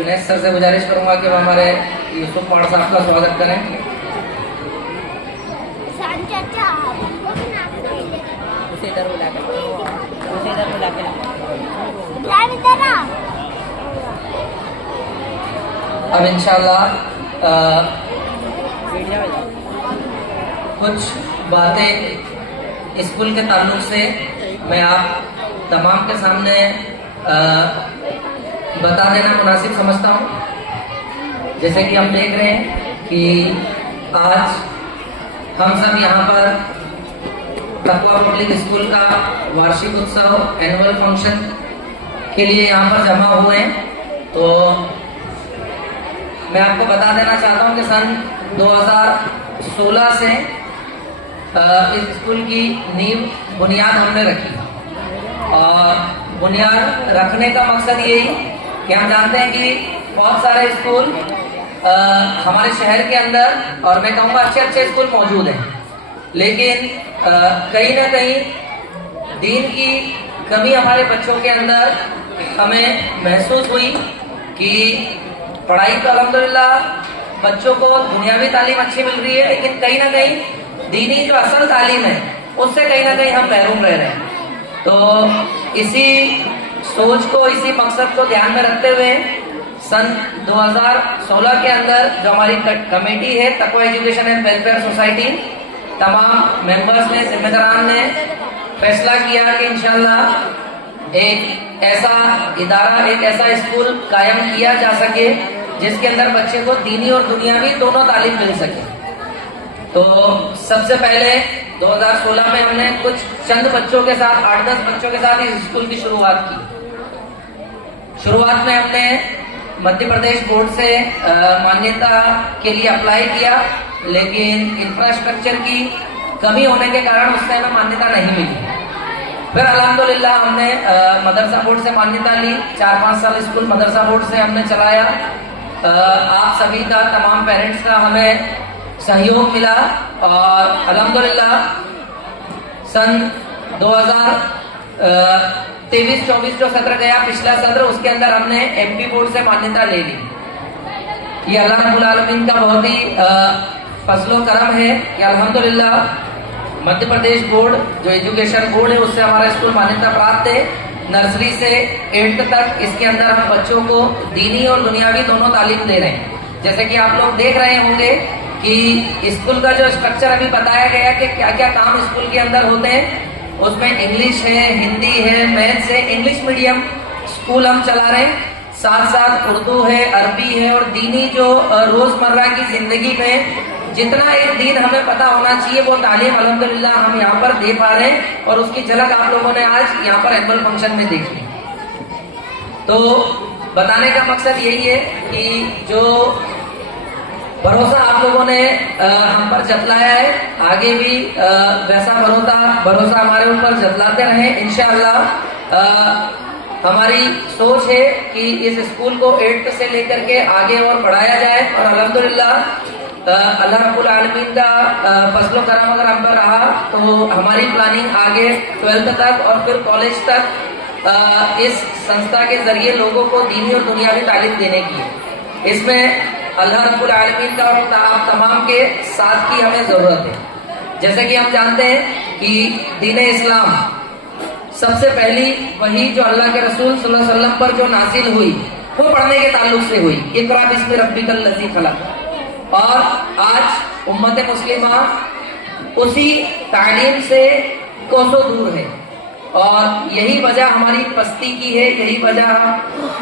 Junaid sir से गुजारिश करूंगा कि वो हमारे यूसुफ पाड़ साहब का स्वागत करें। अब इंशाल्लाह कुछ बातें स्कूल के ताल्लुक से मैं आप तमाम के सामने बता देना मुनासिब समझता हूँ। जैसे कि हम देख रहे हैं कि आज हम सब यहाँ पर तकवा पब्लिक स्कूल का वार्षिक उत्सव एनुअल फंक्शन के लिए यहाँ पर जमा हुए हैं। तो मैं आपको बता देना चाहता हूँ कि सन 2016 से इस स्कूल की नींव बुनियाद हमने रखी और बुनियाद रखने का मकसद यही कि हम जानते हैं कि बहुत सारे स्कूल हमारे शहर के अंदर और मैं कहूँगा अच्छे अच्छे स्कूल मौजूद हैं, लेकिन कहीं ना कहीं दीन की कमी हमारे बच्चों के अंदर हमें महसूस हुई कि पढ़ाई तो अल्हम्दुलिल्लाह बच्चों को दुनियावी तालीम अच्छी मिल रही है, लेकिन कहीं ना कहीं दीनी जो असल तालीम है उससे कहीं ना कहीं हम महरूम रह रहे हैं। तो इसी सोच को, इसी मकसद को ध्यान में रखते हुए सन 2016 के अंदर जो हमारी कमेटी है तकवा एजुकेशन एंड वेलफेयर सोसाइटी, तमाम मेंबर्स ने, जिम्मेदारान ने फैसला किया कि इंशाल्लाह एक ऐसा इदारा, एक ऐसा स्कूल कायम किया जा सके जिसके अंदर बच्चे को दीनी और दुनियावी दोनों तालीम मिल सके। तो सबसे पहले 2016 में हमने कुछ चंद बच्चों के साथ, 8-10 बच्चों के साथ इस स्कूल की शुरुआत की। शुरुआत में हमने मध्य प्रदेश बोर्ड से मान्यता के लिए अप्लाई किया, लेकिन इंफ्रास्ट्रक्चर की कमी होने के कारण उससे हमें मान्यता नहीं मिली। फिर अल्हम्दुलिल्लाह हमने मदरसा बोर्ड से मान्यता ली। 4-5 साल स्कूल मदरसा बोर्ड से हमने चलाया। आप सभी का, तमाम पेरेंट्स का हमें सहयोग मिला और अल्हम्दुलिल्लाह सन 2023-24 जो सत्र गया, पिछला सत्र, उसके अंदर हमने एमपी बोर्ड से मान्यता ले ली। ये अल्लाह रब्बुल आलमीन का बहुत ही फजलो करम है कि अल्हम्दुलिल्लाह मध्य प्रदेश बोर्ड जो एजुकेशन बोर्ड है उससे हमारा स्कूल मान्यता प्राप्त है। नर्सरी से 8th तक इसके अंदर हम बच्चों को दीनी और दुनियावी दोनों तालीम दे रहे हैं। जैसे कि आप लोग देख रहे होंगे कि स्कूल का जो स्ट्रक्चर अभी बताया गया कि क्या क्या काम स्कूल के अंदर होते हैं, उसमें इंग्लिश है, हिंदी है, मैथ्स है, इंग्लिश मीडियम स्कूल हम चला रहे हैं, साथ साथ उर्दू है, अरबी है और दीनी जो रोजमर्रा की जिंदगी में जितना एक दिन हमें पता होना चाहिए वो तालीम अल्हम्दुलिल्लाह हम यहाँ पर दे पा रहे हैं और उसकी झलक आप लोगों ने आज यहाँ पर एनुअल फंक्शन में देखी। तो बताने का मकसद यही है कि जो भरोसा आप लोगों ने हम पर जतलाया है, आगे भी वैसा भरोसा हमारे ऊपर जतलाते रहे इंशाअल्लाह। हमारी सोच है कि इस स्कूल को 8th से लेकर के आगे और बढ़ाया जाए और अल्हम्दुलिल्लाह अल्लाह रब्बुल आलमीन का फजलो करम अगर हम पर रहा तो हमारी प्लानिंग आगे 12th तक और फिर कॉलेज तक इस संस्था के जरिए लोगों को दीनी और दुनियावी तालीम देने की है। इसमें अल्लाह रब्बुल आलमीन का और आप तमाम के साथ की हमें जरूरत है। जैसे कि हम जानते हैं कि दीन इस्लाम सबसे पहली वही जो अल्लाह के रसूल सल्लल्लाहु अलैहि वसल्लम पर जो नाजिल हुई वो पढ़ने के ताल्लुक से हुई, इक़रा बिस्मि रब्बिकल लज़ी खलक़। और आज उम्मत मुस्लिमा उसी तालीम से कोसों दूर है और यही वजह हमारी पस्ती की है, यही वजह हम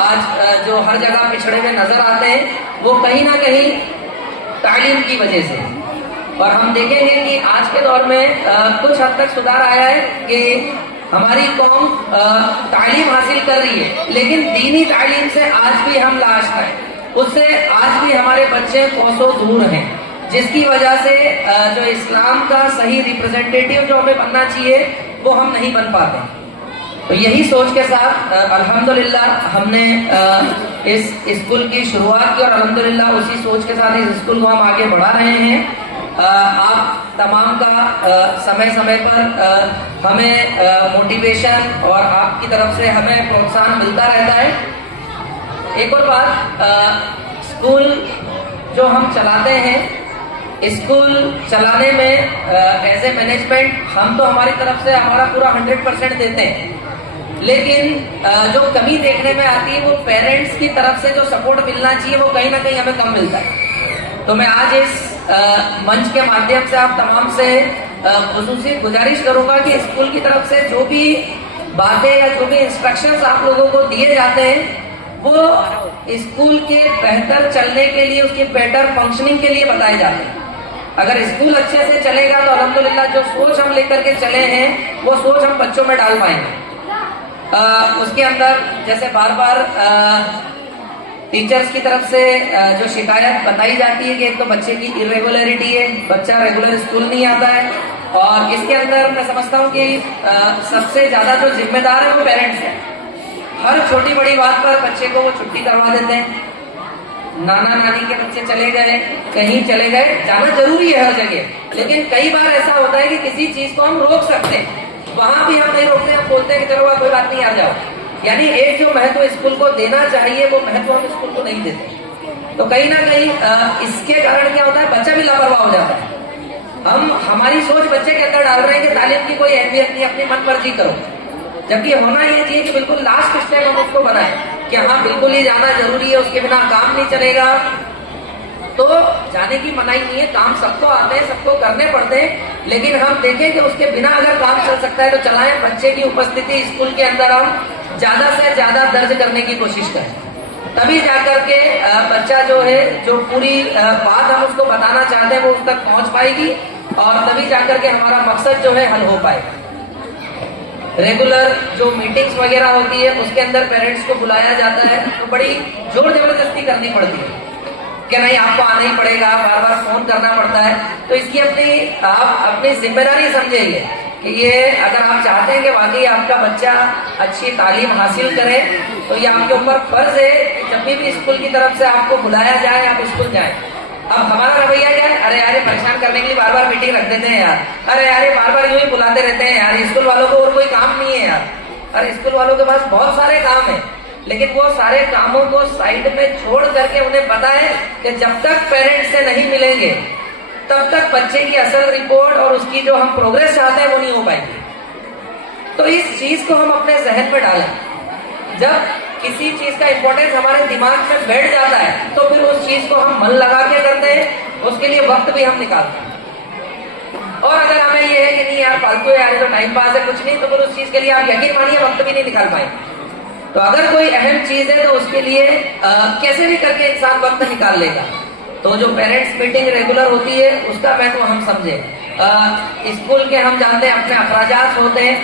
आज जो हर जगह पिछड़े में नजर आते हैं वो कहीं ना कहीं तालीम की वजह से। और हम देखेंगे कि आज के दौर में कुछ हद तक सुधार आया है कि हमारी कौम तालीम हासिल कर रही है, लेकिन दीनी तालीम से आज भी हम लाशां हैं, उससे आज भी हमारे बच्चे कोसों दूर हैं, जिसकी वजह से जो इस्लाम का सही रिप्रेजेंटेटिव जो हमें बनना चाहिए वो हम नहीं बन पाते। तो यही सोच के साथ अल्हम्दुलिल्लाह हमने इस स्कूल की शुरुआत की और अल्हम्दुलिल्लाह उसी सोच के साथ इस स्कूल को हम आगे बढ़ा रहे हैं। आप तमाम का समय समय पर हमें मोटिवेशन और आपकी तरफ से हमें प्रोत्साहन मिलता रहता है। एक और बात, स्कूल जो हम चलाते हैं, स्कूल चलाने में एज ए मैनेजमेंट हम तो हमारी तरफ से हमारा पूरा 100% देते हैं, लेकिन जो कमी देखने में आती है वो पेरेंट्स की तरफ से जो सपोर्ट मिलना चाहिए वो कहीं ना कहीं हमें कम मिलता है। तो मैं आज इस मंच के माध्यम से आप तमाम से खुसूसी गुजारिश करूंगा कि स्कूल की तरफ से जो भी बातें या जो भी इंस्ट्रक्शंस आप लोगों को दिए जाते हैं वो स्कूल के बेहतर चलने के लिए, उसकी बेटर फंक्शनिंग के लिए बताए जाते हैं। अगर स्कूल अच्छे से चलेगा तो अल्हम्दुलिल्लाह जो सोच हम लेकर के चले हैं वो सोच हम बच्चों में डाल पाएंगे। उसके अंदर जैसे बार बार टीचर्स की तरफ से जो शिकायत बताई जाती है कि एक तो बच्चे की इरेगुलरिटी है, बच्चा रेगुलर स्कूल नहीं आता है, और इसके अंदर मैं समझता हूँ कि सबसे ज्यादा जो जिम्मेदार है वो पेरेंट्स हैं। हर छोटी बड़ी बात पर बच्चे को वो छुट्टी करवा देते हैं। नाना नानी के बच्चे चले गए, कहीं चले गए, जाना जरूरी है हर जगह, लेकिन कई बार ऐसा होता है कि किसी चीज को हम रोक सकते हैं, वहां भी हम नहीं रोकते, हम बोलते हैं कि चलो कोई बात नहीं, आ जाओ। यानी एक जो महत्व स्कूल को देना चाहिए वो महत्व हम स्कूल को नहीं देते। तो कहीं ना कहीं इसके कारण क्या होता है, बच्चा भी लापरवाह हो जाता है। हम हमारी सोच बच्चे के अंदर डाल रहे हैं कि तालीम की कोई अहमियत नहीं, अपनी मन मर्जी करो, जबकि होना ये चाहिए कि बिल्कुल लास्ट स्टेप हम उसको बनाए कि हाँ बिल्कुल ही जाना जरूरी है, उसके बिना काम नहीं चलेगा। तो जाने की मनाही नहीं है, काम सबको आते हैं, सबको करने पड़ते हैं, लेकिन हम देखें कि उसके बिना अगर काम चल सकता है तो चलाएं। बच्चे की उपस्थिति स्कूल के अंदर हम ज्यादा से ज्यादा दर्ज करने की कोशिश करें, तभी जाकर के बच्चा जो है, जो पूरी बात हम उसको बताना चाहते हैं वो उस तक पहुंच पाएगी, और तभी जाकर के हमारा मकसद जो है हल हो पाएगा। रेगुलर जो मीटिंग्स वगैरह होती है उसके अंदर पेरेंट्स को बुलाया जाता है तो बड़ी जोर जबरदस्ती करनी पड़ती है कि नहीं आपको आना ही पड़ेगा, बार बार फोन करना पड़ता है। तो इसकी आप अपनी जिम्मेदारी समझेंगे कि ये अगर आप चाहते हैं कि वाकई आपका बच्चा अच्छी तालीम हासिल करे तो ये आपके ऊपर फर्ज है कि जब भी स्कूल की तरफ से आपको बुलाया जाए आप स्कूल जाए। अब हमारा रवैया क्या है, अरे यार परेशान करने के लिए बार बार मीटिंग रख देते हैं यार, अरे यार बार बार यूं ही बुलाते रहते हैं यार, स्कूल वालों को और कोई काम नहीं है यार। अरे स्कूल वालों के पास बहुत सारे काम है, लेकिन वो सारे कामों को साइड में छोड़ करके उन्हें पता है कि जब तक पेरेंट्स से नहीं मिलेंगे तब तक बच्चे की असल रिपोर्ट और उसकी जो हम प्रोग्रेस चाहते हैं वो नहीं हो पाएगी। तो इस चीज को हम अपने जहन में डालें। जब किसी चीज का इंपॉर्टेंस हमारे दिमाग में बैठ जाता है तो फिर उस चीज को हम मन लगा के करते हैं, उसके लिए वक्त भी हम निकालते हैं। और अगर हमें ये है कि नहीं यार फालतू है यार, तो टाइम पास है कुछ नहीं, तो फिर उस चीज के लिए आप यकीन मानिए वक्त भी नहीं निकाल पाएंगे। तो अगर कोई अहम चीज है तो उसके लिए कैसे भी करके इंसान वक्त निकाल लेगा। तो जो पेरेंट्स मीटिंग रेगुलर होती है उसका महत्व हम समझे। स्कूल के हम जानते हैं अपने अखराजात होते हैं,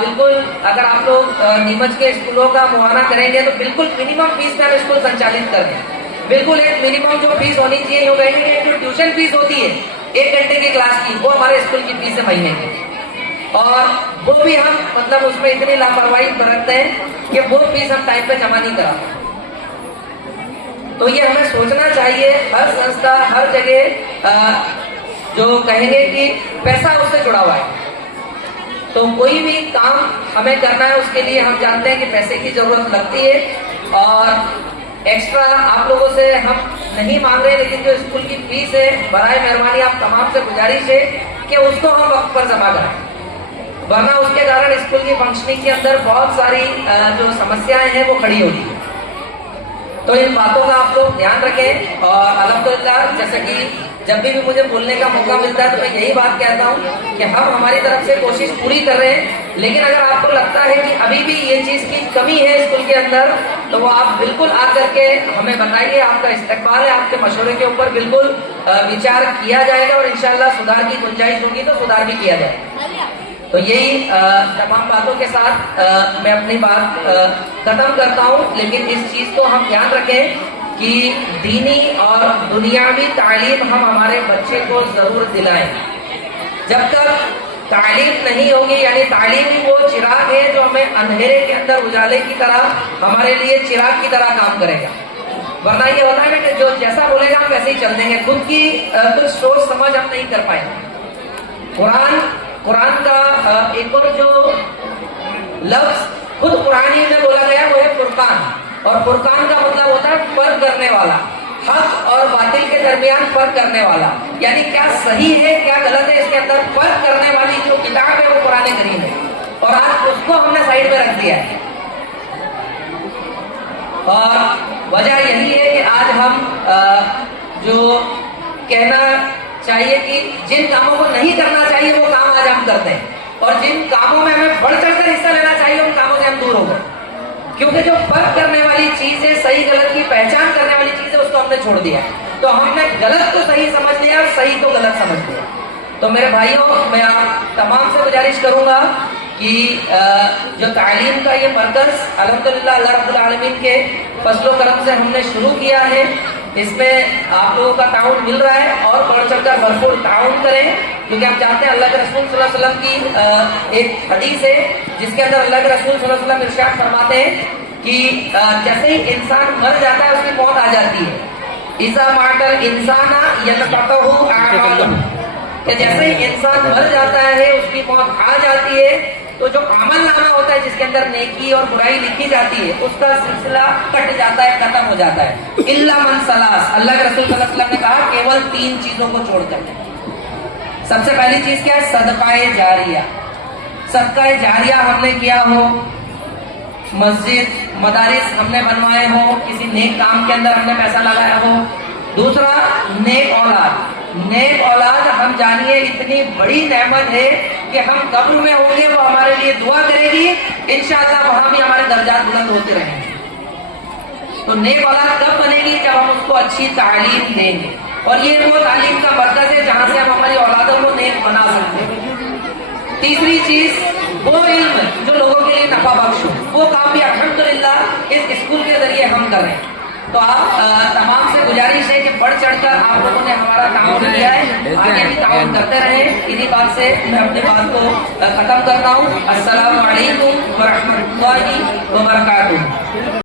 बिल्कुल अगर आप लोग नीमच के स्कूलों का मुआयना करेंगे तो बिल्कुल मिनिमम फीस पे हम स्कूल संचालित कर दें। बिल्कुल एक मिनिमम जो फीस होनी चाहिए, यूँ कहेंगे कि एक जो ट्यूशन फीस होती है 1 घंटे की क्लास की, वो हमारे स्कूल की फीस है महीने की, और वो भी हम मतलब उसमें इतनी लापरवाही बरतते हैं कि वो फीस हम टाइम पे जमा नहीं कराते। तो ये हमें सोचना चाहिए, हर संस्था हर जगह जो कहेंगे कि पैसा उससे जुड़ा हुआ है, तो कोई भी काम हमें करना है उसके लिए हम जानते हैं कि पैसे की जरूरत लगती है। और एक्स्ट्रा आप लोगों से हम नहीं मांग रहे, लेकिन जो स्कूल की फीस है बराए मेहरबानी आप तमाम से गुजारिश है कि उसको हम वक्त पर जमा कराएं, वरना उसके कारण स्कूल की फंक्शनिंग के अंदर बहुत सारी जो समस्याएं हैं वो खड़ी होगी। तो इन बातों का आप लोग ध्यान रखें। और अल्हम्दुलिल्लाह जैसे कि जब भी मुझे बोलने का मौका मिलता है तो मैं यही बात कहता हूँ कि हम हमारी तरफ से कोशिश पूरी कर रहे हैं, लेकिन अगर आपको लगता है कि अभी भी ये चीज की कमी है स्कूल के अंदर तो वो आप बिल्कुल आकर के हमें बताइए। आपका इस्तकबाल है, आपके मशवरे के ऊपर बिल्कुल विचार किया जाएगा और इंशाल्लाह सुधार की गुंजाइश होगी तो सुधार भी किया जाएगा। तो यही तमाम बातों के साथ मैं अपनी बात खत्म करता हूँ, लेकिन इस चीज को हम ध्यान रखें कि दीनी और दुनियावी तालीम हम हमारे बच्चे को जरूर दिलाएं। जब तक तालीम नहीं होगी, यानी तालीम ही वो चिराग है जो हमें अंधेरे के अंदर उजाले की तरह हमारे लिए चिराग की तरह काम करेगा, वरना ये होता है ना कि जो जैसा बोलेगा हम वैसे ही चल देंगे, खुद की कुछ सोच समझ हम नहीं कर पाएंगे। कुरान का एक और जो लफ्ज खुद कुरान ही में बोला गया वो है फुरकान, और फुरकान का मतलब होता है फर्क करने वाला, हक और बातिल के दरमियान फर्क करने वाला, यानी क्या सही है क्या गलत है इसके अंदर फर्क करने वाली जो किताब है वो कुरान करीम है। और आज उसको हमने साइड में रख दिया है। और वजह यही है कि आज हम जो कहना चाहिए कि जिन कामों को नहीं करना चाहिए वो काम आज हम करते हैं, और जिन कामों में हमें बढ़ चढ़कर हिस्सा लेना चाहिए उन कामों से हम दूर हो गए, क्योंकि जो फर्क करने वाली चीज है, सही गलत की पहचान करने वाली चीज है, उसको हमने छोड़ दिया। तो हमने गलत को सही समझ लिया और सही को गलत समझ लिया। तो मेरे भाइयों, मैं आप तमाम से गुजारिश करूंगा कि जो तालीम का ये मरकज अल्हम्दुलिल्लाह अल्लाह रब्बुल आलमीन के फजलो करम से हमने शुरू किया है, इसमें आप लोगों का ताउन मिल रहा है और बढ़ चढ़कर भरपूर ताउन करें, क्योंकि हम चाहते हैं अल्लाह के रसूल सल्लल्लाहु अलैहि वसल्लम की एक हदीस है जिसके अंदर अल्लाह के रसूल सल्लल्लाहु अलैहि वसल्लम इरशाद फरमाते हैं कि जैसे ही इंसान मर जाता है उसकी मौत आ जाती है, इज़ा मातल इंसाना यनक़तहु अअमालुहु, कि जैसे ही इंसान मर जाता है उसकी मौत आ जाती है तो जो अमल नामा होता है जिसके अंदर नेकी और बुराई लिखी जाती है उसका सिलसिला कट जाता है, खत्म हो जाता है। इल्ला मन सलास, अल्लाह के रसूल सल्लल्लाहु अलैहि वसल्लम ने कहा केवल 3 चीजों को छोड़कर। सबसे पहली चीज क्या है? सदकाए जारिया। सदकाए जारिया हमने किया हो, मस्जिद मदारिस हमने बनवाए हो, किसी नेक काम के अंदर हमने पैसा लगाया हो। दूसरा, नेक औलाद। नेक औलाद हम जानिए इतनी बड़ी नेमत है कि हम कब्र में होंगे वो हमारे लिए दुआ करेगी, इंशाअल्लाह वहां भी हमारे दर्जात बुलंद होते रहेंगे। तो नेक औलाद कब बनेगी? जब हम उसको अच्छी तालीम देंगे, और ये वो तालीम का मरकज है जहां से हम हमारी औलादों को नेक बना सकते हैं। तीसरी चीज, वो इल्म जो लोगों के लिए नफा बख्श हो, वो काम भी अल्हम्दुलिल्लाह इस स्कूल के जरिए हम कर रहे हैं। तो आप तमाम से गुजारिश है कि बढ़ चढ़कर आप लोगों ने हमारा ताउन किया है, आगे भी ताउन करते रहे। इन्हीं बात से मैं अपनी बात को खत्म करता हूँ। अस्सलामु अलैकुम व रहमतुल्लाहि व बरकातुहू।